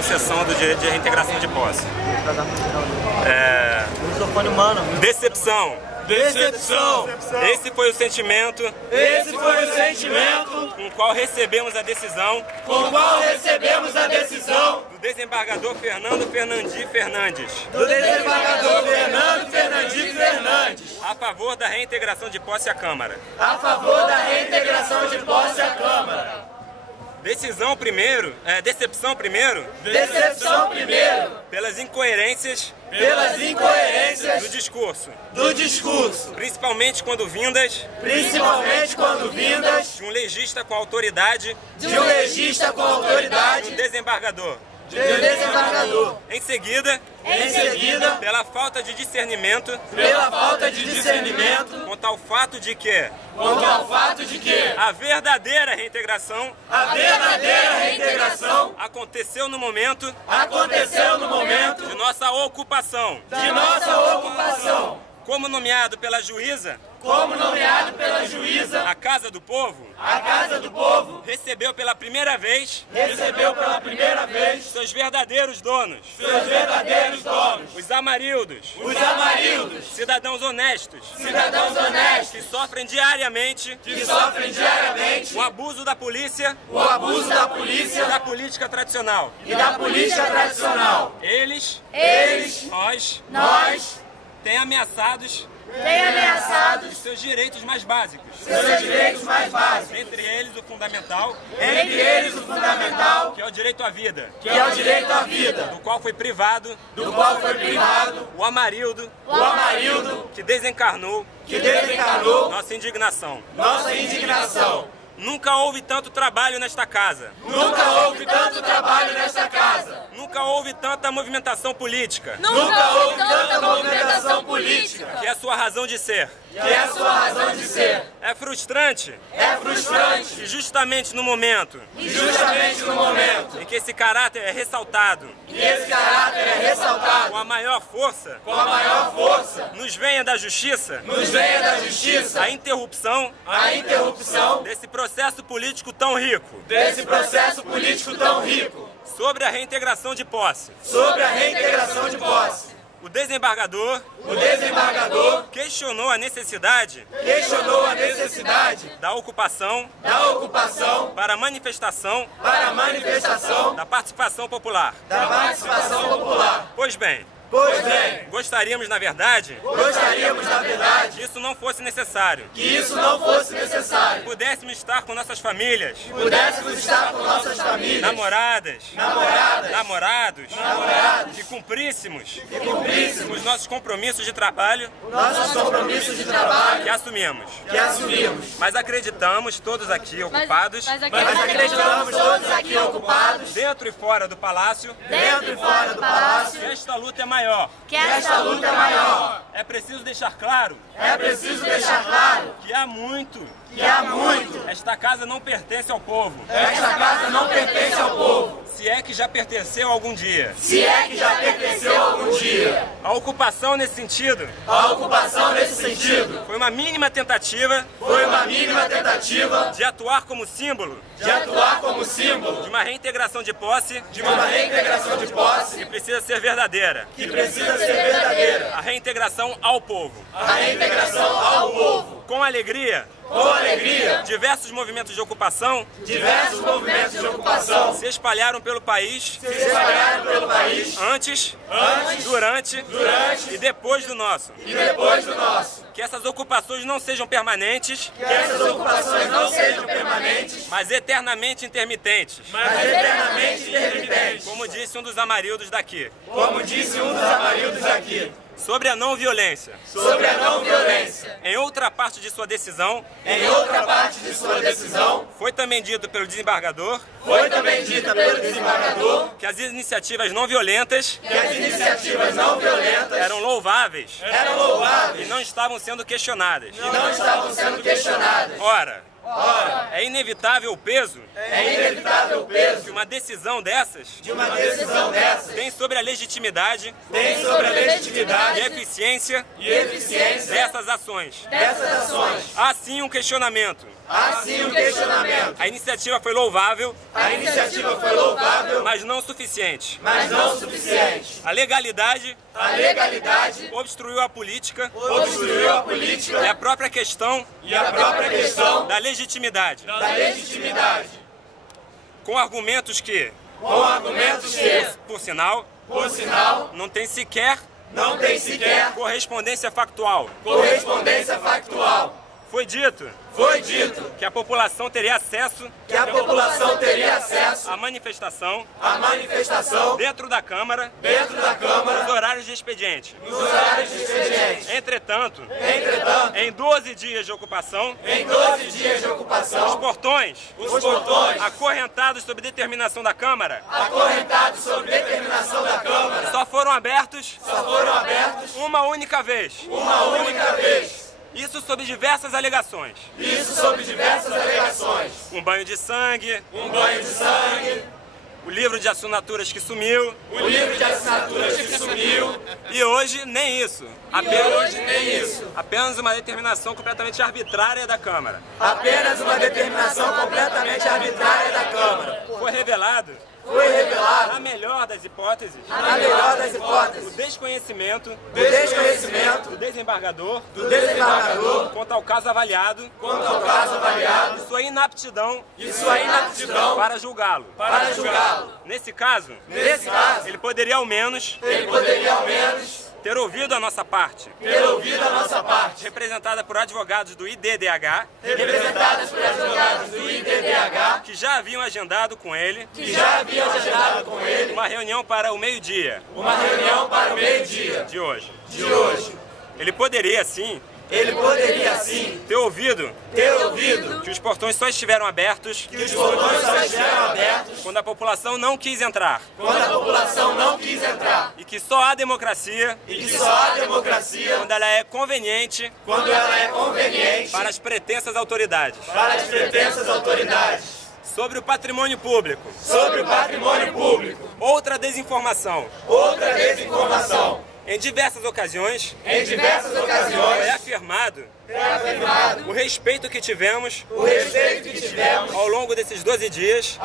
concessão do direito de reintegração de posse. Decepção. Decepção. Esse foi o sentimento. Esse foi o sentimento com o qual recebemos a decisão. Com o qual recebemos a decisão do desembargador Fernando Fernandes Fernandes. Do desembargador Fernando Fernandes Fernandes. A favor da reintegração de posse à Câmara. A favor da reintegração de posse à Câmara. Decepção primeiro. Decepção primeiro. Pelas incoerências. Do discurso. Principalmente quando vindas. De um legista com autoridade. Do desembargador. Em seguida, pela falta de discernimento, quanto ao fato de que a verdadeira reintegração aconteceu no momento de nossa ocupação. Como nomeado pela juíza, a Casa do Povo, recebeu pela primeira vez, seus verdadeiros donos, os amarildos, cidadãos honestos, que sofrem diariamente, o abuso da polícia, da política tradicional. Eles, nós, têm ameaçados os seus direitos mais básicos. Entre eles o fundamental, que é o direito à vida. Do qual foi privado, o amarildo, que desencarnou, nossa indignação. Nunca houve tanto trabalho nesta casa. Nunca houve tanta movimentação política. Que é a sua razão de ser. É frustrante. Que justamente no momento em que esse caráter é ressaltado, com a maior força, nos venha da justiça, a interrupção desse processo político tão rico. Sobre a reintegração de posse. O desembargador questionou a necessidade da ocupação para a manifestação da participação popular. Pois bem, gostaríamos, na verdade, que isso não fosse necessário. Pudéssemos estar com nossas famílias. Namoradas. Namorados. Que cumpríssemos os nossos compromissos de trabalho. Que assumimos. Mas acreditamos todos aqui ocupados. Dentro e fora do palácio. Que esta luta é maior. É preciso deixar claro. Que há muito. Esta casa não pertence ao povo. Se é que já pertenceu algum dia. A ocupação nesse sentido. Foi uma mínima tentativa. De atuar como símbolo. De uma reintegração de posse. Que precisa ser verdadeira. A reintegração ao povo. Com alegria. Diversos movimentos de ocupação se espalharam pelo país, antes, durante e depois do nosso. Que essas ocupações não sejam permanentes, mas eternamente intermitentes. Como disse um dos amarildos daqui. Sobre a não violência. Em outra parte de sua decisão. Foi também dito pelo desembargador. Que as iniciativas não violentas. Eram louváveis. E não estavam sendo questionadas. Ora, é inevitável o peso que uma decisão dessas tem sobre a legitimidade e eficiência dessas ações. Há sim um questionamento Há sim um questionamento. A iniciativa foi louvável, mas não suficiente. A legalidade obstruiu a política e a própria questão da legitimidade. Com argumentos que, por sinal, não tem sequer correspondência factual. Foi dito que a população teria acesso à manifestação dentro da Câmara nos horários de expediente. Entretanto, em 12 dias de ocupação, os portões acorrentados sob determinação da Câmara só foram abertos uma única vez. Isso sob diversas alegações. Um banho de sangue. O livro de assinaturas que sumiu. E hoje nem isso. Apenas uma determinação completamente arbitrária da Câmara. Foi revelado, na melhor das hipóteses, o desconhecimento do desembargador quanto ao caso avaliado e sua inaptidão para julgá-lo. Nesse caso, ele poderia ao menos ter ouvido a nossa parte, representada por advogados do IDDH, que já haviam agendado com ele uma reunião para o meio-dia de hoje. Ele poderia, sim, ter ouvido que os portões só estiveram abertos quando a população não quis entrar. E que só há democracia quando ela é conveniente para as pretensas autoridades. Sobre o patrimônio público. Outra desinformação. Em diversas ocasiões, foi afirmado o respeito que tivemos ao longo desses 12 dias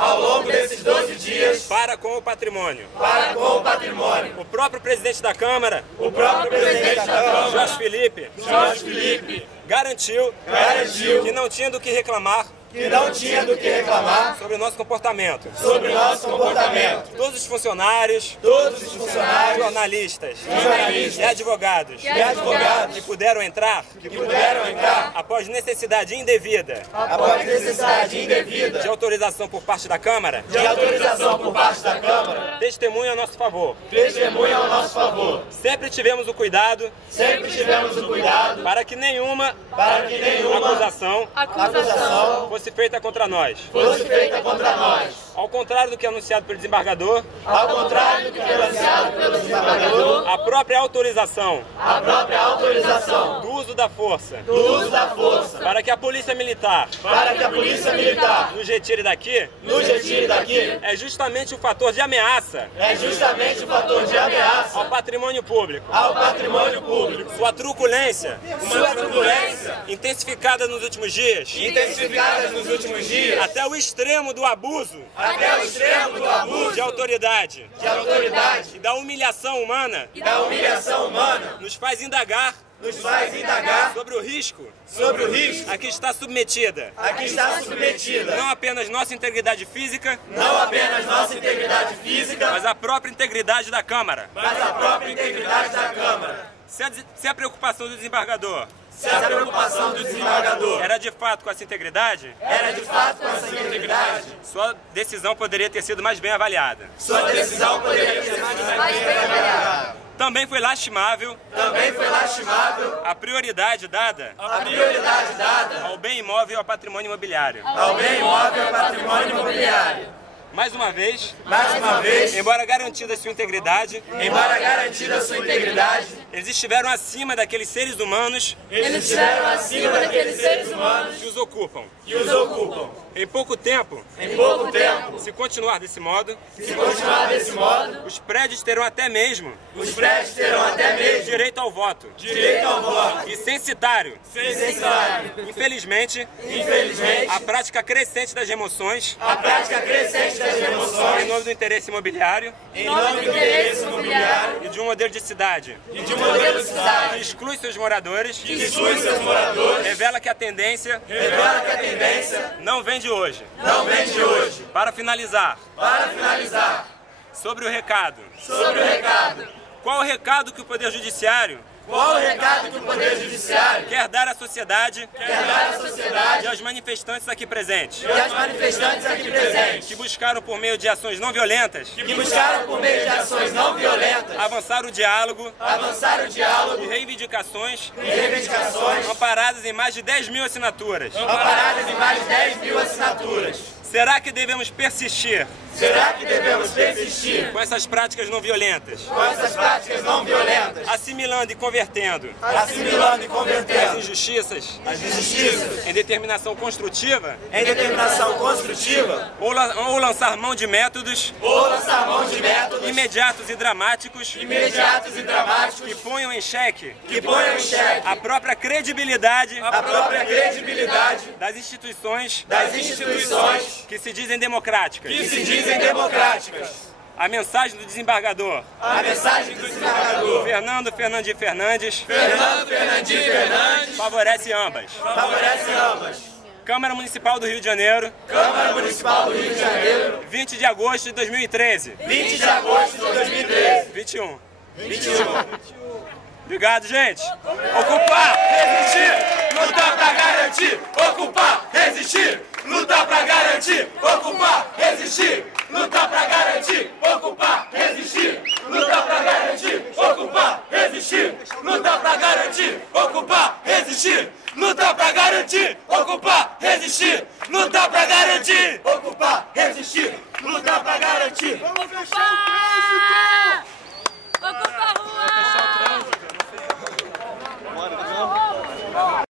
para com o patrimônio. O próprio presidente da Câmara, Jorge Felipe, garantiu que não tinha do que reclamar sobre o nosso comportamento. Todos os funcionários, jornalistas e advogados que puderam entrar após necessidade indevida de autorização por parte da Câmara, testemunham a nosso favor. Sempre tivemos o cuidado para que nenhuma acusação fosse feita contra nós. Ao contrário do que é anunciado pelo desembargador, a própria autorização do uso da força para que a polícia militar nos retire daqui é justamente o fator de ameaça ao patrimônio público. Sua truculência intensificada nos últimos dias até o extremo do abuso de autoridade e da humilhação humana nos faz indagar sobre o risco a que está submetida não apenas nossa integridade física, mas a própria integridade da Câmara. Se a preocupação do desembargador era de fato com essa integridade, sua decisão poderia ter sido mais bem avaliada. Também foi lastimável a prioridade dada ao bem imóvel e ao patrimônio imobiliário. Mais uma vez, embora garantida a sua integridade, eles estiveram acima daqueles seres humanos que os ocupam. Em pouco tempo, se continuar desse modo, os prédios terão até mesmo direito ao voto e censitário. Infelizmente, a prática crescente das remoções em nome do interesse imobiliário e de um modelo de cidade que exclui seus moradores revela que a tendência não vem de hoje. Para finalizar, sobre o recado. Qual o recado que o Poder Judiciário quer dar à sociedade e aos manifestantes aqui presentes, que buscaram por meio de ações não violentas, avançar o diálogo e reivindicações amparadas em mais de 10 mil assinaturas. Será que devemos persistir com essas práticas não violentas? Assimilando e convertendo as injustiças em determinação construtiva? Ou lançar mão de métodos imediatos e dramáticos que ponham em xeque a própria credibilidade das instituições que se dizem democráticas. A mensagem do desembargador Fernando Fernandes Fernandes favorece ambas. Câmara Municipal do Rio de Janeiro, 20 de agosto de 2013. 21. Obrigado, gente. Ocupar, resistir, lutar pra garantir. Ocupar, resistir, lutar pra garantir. Ocupar, resistir, lutar pra garantir. Ocupar, resistir, lutar pra garantir. Ocupar, resistir, lutar pra garantir. Ocupar, resistir, lutar pra garantir. Ocupar, resistir, lutar pra garantir. Ocupar, resistir, lutar pra garantir. Vamos fechar!